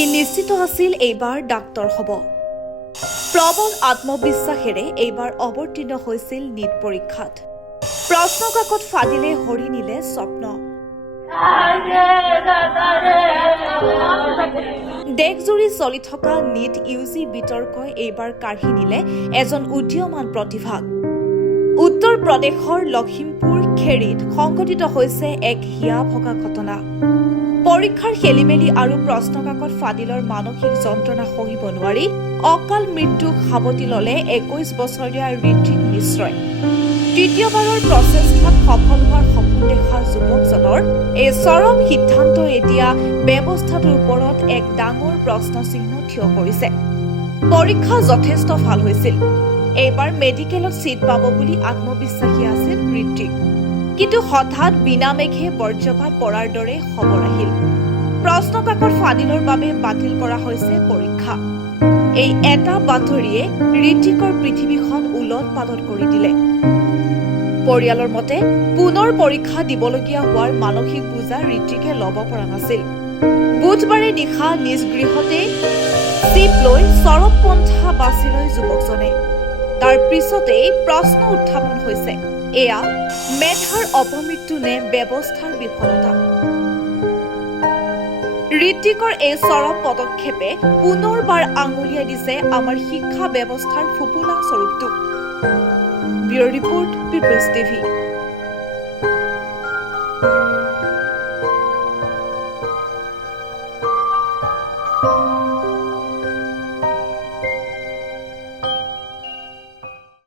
সি নিশ্চিত আছিল এইবাৰ ডাক্তৰ হ'ব। প্ৰবল আত্মবিশ্বাসেৰে এইবাৰ অৱতীৰ্ণ হৈছিল নীট পৰীক্ষাত। প্ৰশ্নকাকত ফাদিলে হৰি নিলে স্বপ্ন। দেশজুৰি চলি থকা নীট ইউজি বিতৰ্কই এইবাৰ কাঢ়ি নিলে এজন উদীয়মান প্ৰতিভাক। উত্তৰ প্ৰদেশৰ লখিমপুৰ খেৰীত সংঘটিত হৈছে এক হিয়া ভগা ঘটনা। পৰীক্ষাৰ খেলিমেলি আৰু প্ৰশ্নকাকত ফাদিলৰ মানসিক যন্ত্ৰণা সহিব নোৱাৰি অকাল মৃত্যুক সাৱটি ললে 21 বছৰীয়া ঋত্বিক মিশ্ৰই। তৃতীয়বাৰৰ প্ৰচেষ্টাত সফল হোৱাৰ সপোন দেখা যুৱকজনৰ এই চৰম সিদ্ধান্ত এতিয়া ব্যৱস্থাটোৰ ওপৰত এক ডাঙৰ প্ৰশ্নচিহ্ন থিয় কৰিছে। পৰীক্ষা যথেষ্ট ভাল হৈছিল। এইবাৰ মেডিকেলত চিট পাব বুলি আত্মবিশ্বাসী আছিল ঋত্বিক। কিন্তু হঠাৎ বিনামেঘে বজ্ৰপাত পৰাৰ দৰে খবৰ আহিল। প্ৰশ্নকাকত ফাদিলৰ বাবে বাতিল কৰা হৈছে পৰীক্ষা। এই এটা বাতৰিয়ে ঋত্বিকৰ পৃথিৱীখন উলট পালট কৰি দিলে। পৰিয়ালৰ মতে পুনৰ পৰীক্ষা দিবলগীয়া হোৱাৰ মানসিক বোজা ঋত্বিকে ল'ব পৰা নাছিল। বুধবাৰে নিশা নিজ গৃহতে চিপ লৈ চৰম পন্থা বাছি লয় যুৱকজনে। তাৰ পিছতেই প্ৰশ্ন উত্থাপন হৈছে, এয়া মেধাৰ অপমৃত্যু নে ব্যৱস্থাৰ বিফলতা? ঋত্বিকৰ এই চৰম পদক্ষেপে পুনৰবাৰ আঙুলিয়াই দিছে আমাৰ শিক্ষা ব্যৱস্থাৰ ফোঁপোলা স্বৰূপটোক। Bureau report, People's TV.